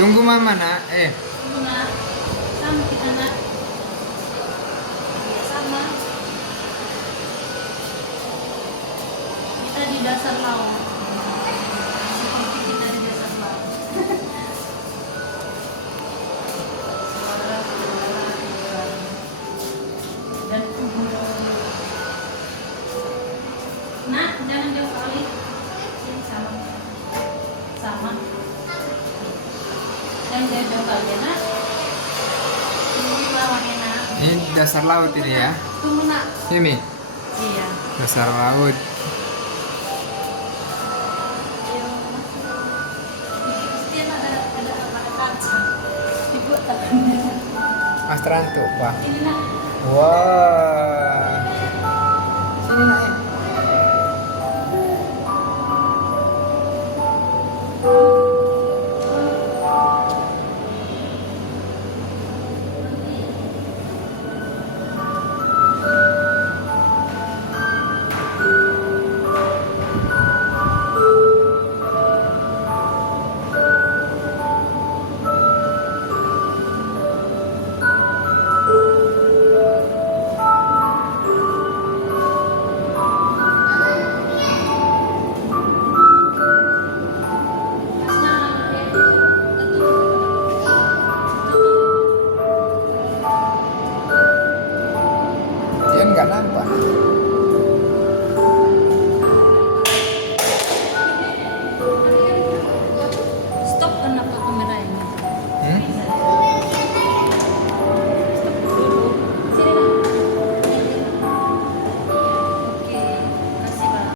Tunggu mama nak. Tunggu nak. Sama kita nak. Ya, sama. Kita di dasar laut. Seperti kita di dasar laut. Suara ikan dan kubur. Nak, jangan jauh kali. Sini sama. Sama. Jangan jauh kali ya nak. Ini lawannya nak. Ini dasar laut ini ya. Tunggu nak. Ini Iya. dasar laut. Pasti ada kaca. Dibuat tangannya. Mas terantuk pak. Ini nak. Wah. Sini nak.